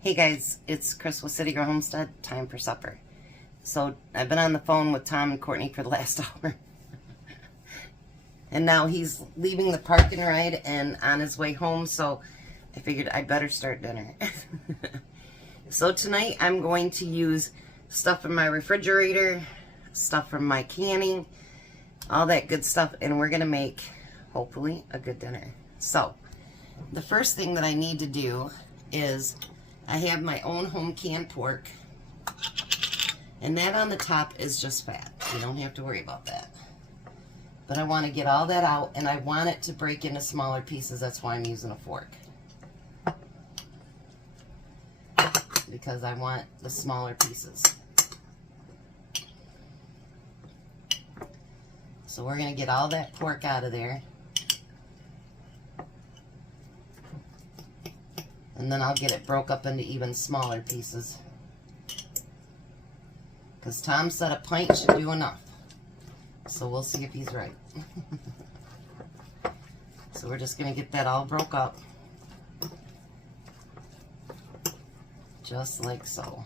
Hey guys, it's Chris with City Girl Homestead. Time for supper. So I've been on the phone with Tom and Courtney for the last hour. And now he's leaving the parking ride and on his way home, so I figured I better start dinner. So tonight I'm going to use stuff from my refrigerator, stuff from my canning, all that good stuff, and we're going to make, hopefully, a good dinner. So the first thing that I need to do is I have my own home canned pork, and that on the top is just fat. You don't have to worry about that. But I want to get all that out, and I want it to break into smaller pieces. That's why I'm using a fork, because I want the smaller pieces. So we're going to get all that pork out of there. And then I'll get it broke up into even smaller pieces. Because Tom said a pint should do enough. So we'll see if he's right. So we're just going to get that all broke up. Just like so.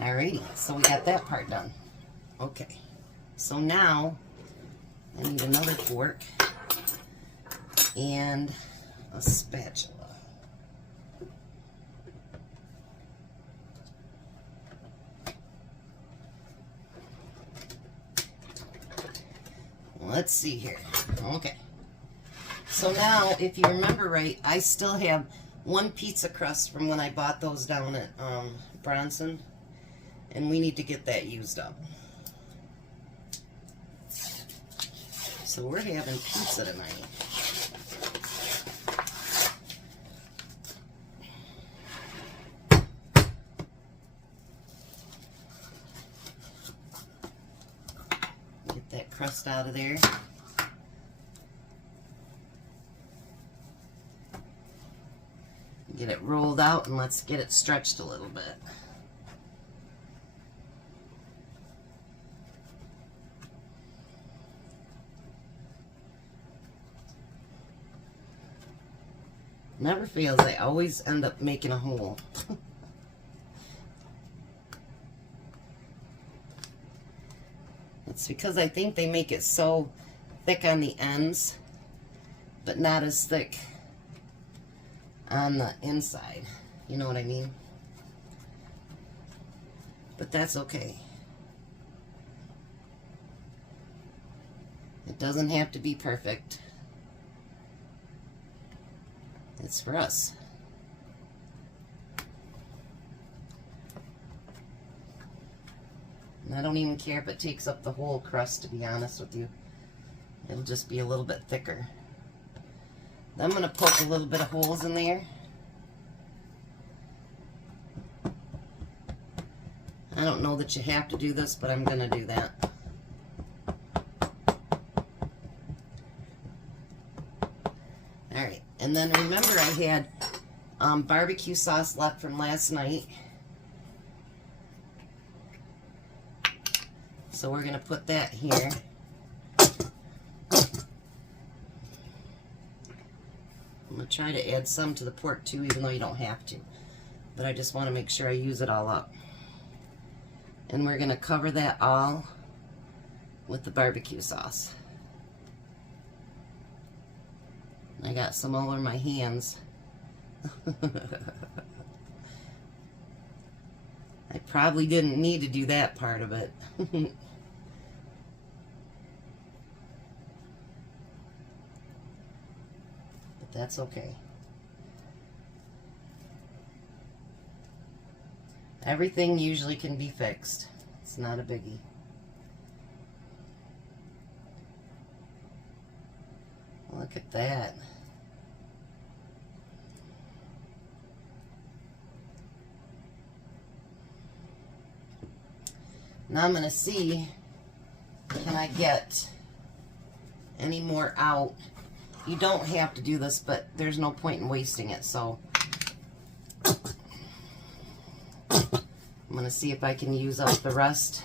Alrighty, so we got that part done. Okay, so now I need another fork and a spatula. Let's see here. Okay. So now, if you remember right, I still have one pizza crust from when I bought those down at Bronson, and we need to get that used up. So we're having pizza tonight. Get that crust out of there. Get it rolled out, and let's get it stretched a little bit. Never fails, I always end up making a hole. It's because I think they make it so thick on the ends, but not as thick on the inside. You know what I mean? But that's okay. It doesn't have to be perfect. It's for us. And I don't even care if it takes up the whole crust, to be honest with you. It'll just be a little bit thicker. I'm going to poke a little bit of holes in there. I don't know that you have to do this, but I'm going to do that. Alright, and then remember I had barbecue sauce left from last night. So we're going to put that here. I'm going to try to add some to the pork too, even though you don't have to. But I just want to make sure I use it all up. And we're going to cover that all with the barbecue sauce. I got some all over my hands. I probably didn't need to do that part of it. But that's okay. Everything usually can be fixed. It's not a biggie. Look at that. Now I'm going to see, can I get any more out? You don't have to do this, but there's no point in wasting it, so I'm going to see if I can use up the rest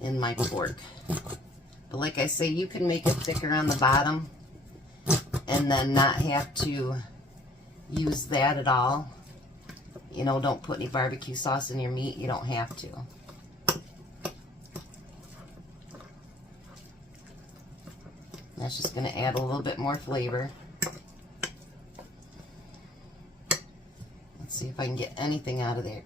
in my pork. But like I say, you can make it thicker on the bottom and then not have to use that at all. You know, don't put any barbecue sauce in your meat. You don't have to. That's just going to add a little bit more flavor. Let's see if I can get anything out of there.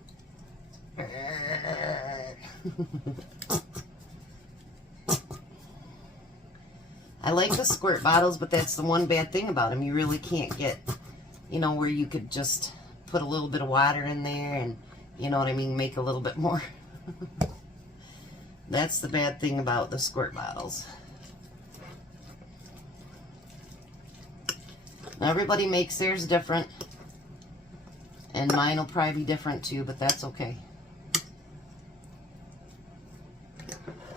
I like the squirt bottles, but that's the one bad thing about them. You really can't get, you know, where you could just put a little bit of water in there and, you know what I mean, make a little bit more. That's the bad thing about the squirt bottles. Now everybody makes theirs different, and mine will probably be different too, but that's okay.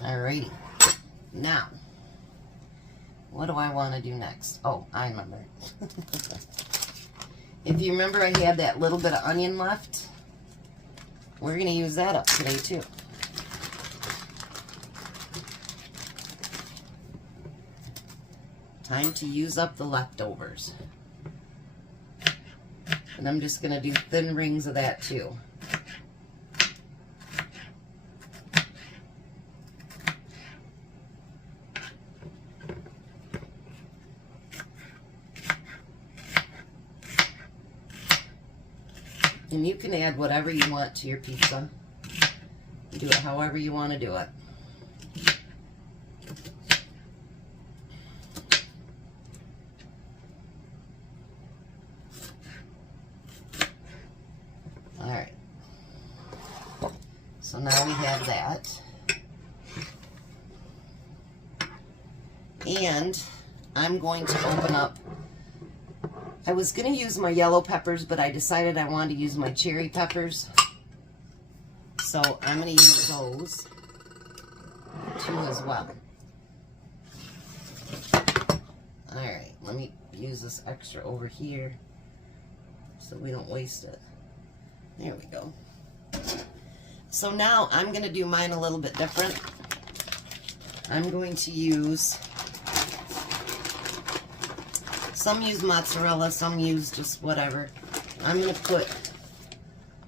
Alrighty. Now, what do I want to do next? Oh, I remember. If you remember, I had that little bit of onion left. We're going to use that up today too. Time to use up the leftovers. And I'm just going to do thin rings of that too. And you can add whatever you want to your pizza. Do it however you want to do it. Alright. So now we have that. And I'm going to open up. I was going to use my yellow peppers, but I decided I wanted to use my cherry peppers. So I'm going to use those too as well. Alright, let me use this extra over here so we don't waste it. There we go. So now I'm going to do mine a little bit different. I'm going to use... Some use mozzarella, some use just whatever. I'm going to put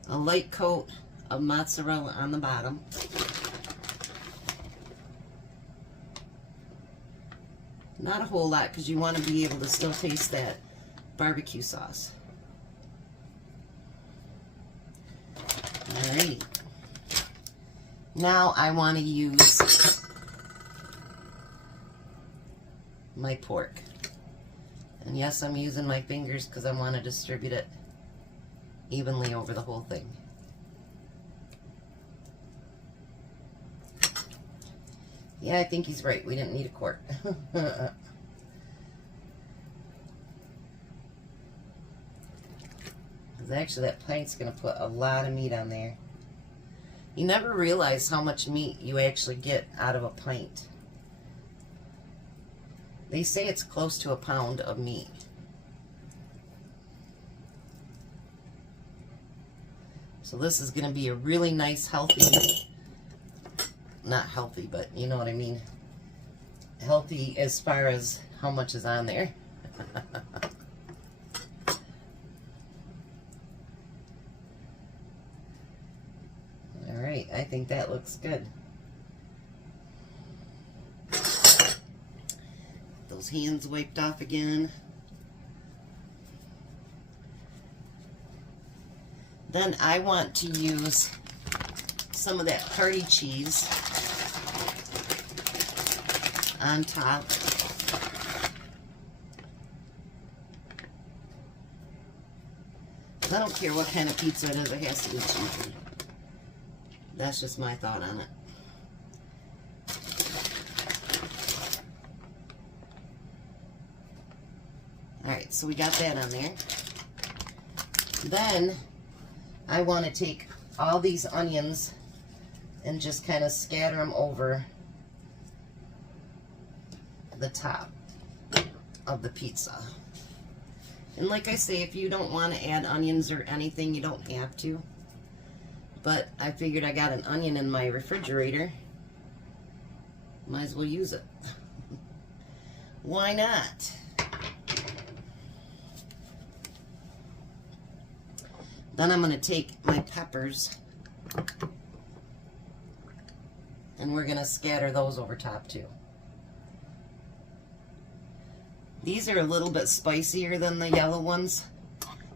a light coat of mozzarella on the bottom. Not a whole lot, because you want to be able to still taste that barbecue sauce. Alrighty. Now I want to use my pork. And yes, I'm using my fingers because I want to distribute it evenly over the whole thing. Yeah, I think he's right. We didn't need a quart. Because actually that pint's going to put a lot of meat on there. You never realize how much meat you actually get out of a pint. They say it's close to a pound of meat. So this is going to be a really nice, healthy, not healthy, but you know what I mean. Healthy as far as how much is on there. Alright, I think that looks good. Those hands wiped off again. Then I want to use some of that party cheese on top. I don't care what kind of pizza it is, it has to be cheesy. That's just my thought on it. Alright, so we got that on there. Then I want to take all these onions and just kind of scatter them over the top of the pizza. And like I say, if you don't want to add onions or anything, you don't have to. But I figured I got an onion in my refrigerator. Might as well use it. Why not? Then I'm going to take my peppers and we're going to scatter those over top too. These are a little bit spicier than the yellow ones.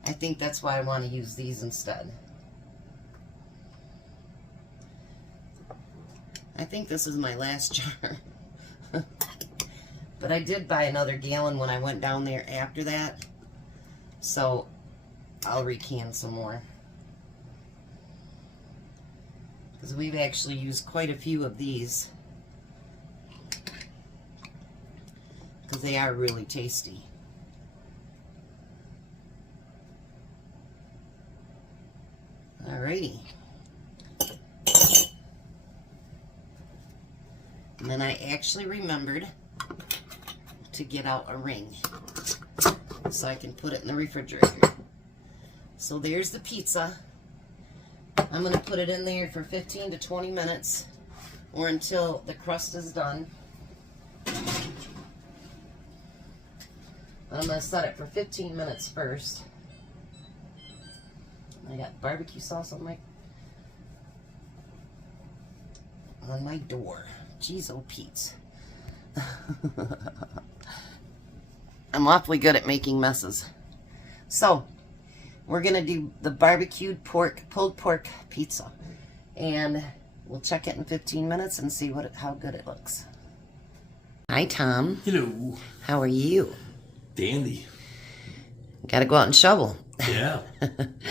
I think that's why I want to use these instead. I think this is my last jar. But I did buy another gallon when I went down there after that. So I'll recan some more. Because we've actually used quite a few of these. Because they are really tasty. Alrighty. And then I actually remembered to get out a ring so I can put it in the refrigerator. So there's the pizza. I'm going to put it in there for 15 to 20 minutes or until the crust is done. I'm going to set it for 15 minutes first. I got barbecue sauce on my door. Jeez, oh Pete's. I'm awfully good at making messes. So, we're going to do the barbecued pulled pork pizza. And we'll check it in 15 minutes and see how good it looks. Hi, Tom. Hello. How are you? Dandy. Got to go out and shovel. Yeah.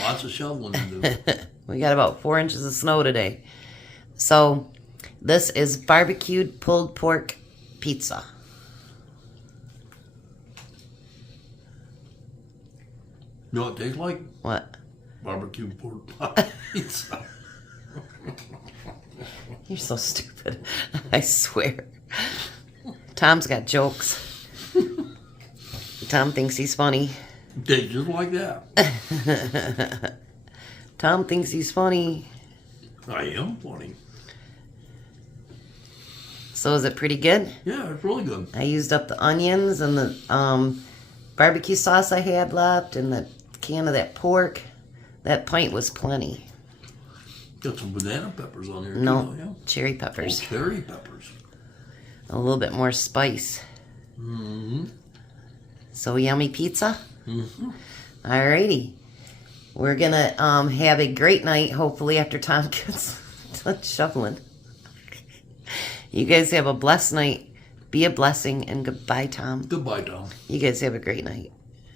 Lots of shoveling to do. We got about 4 inches of snow today. So, this is barbecued pulled pork pizza. You know what it tastes like? What? Barbecue pork pie pizza. You're so stupid. I swear. Tom's got jokes. Tom thinks he's funny. Tastes just like that. Tom thinks he's funny. I am funny. So is it pretty good? Yeah, it's really good. I used up the onions and the barbecue sauce I had left and the can of that pork. That pint was plenty. Got some banana peppers on there No, too, yeah? cherry peppers. Oh, cherry peppers. A little bit more spice. Mm-hmm. So yummy pizza? Mm-hmm. Alrighty. We're gonna have a great night, hopefully, after Tom gets done shoveling. You guys have a blessed night. Be a blessing, and goodbye, Tom. Goodbye, Tom. You guys have a great night.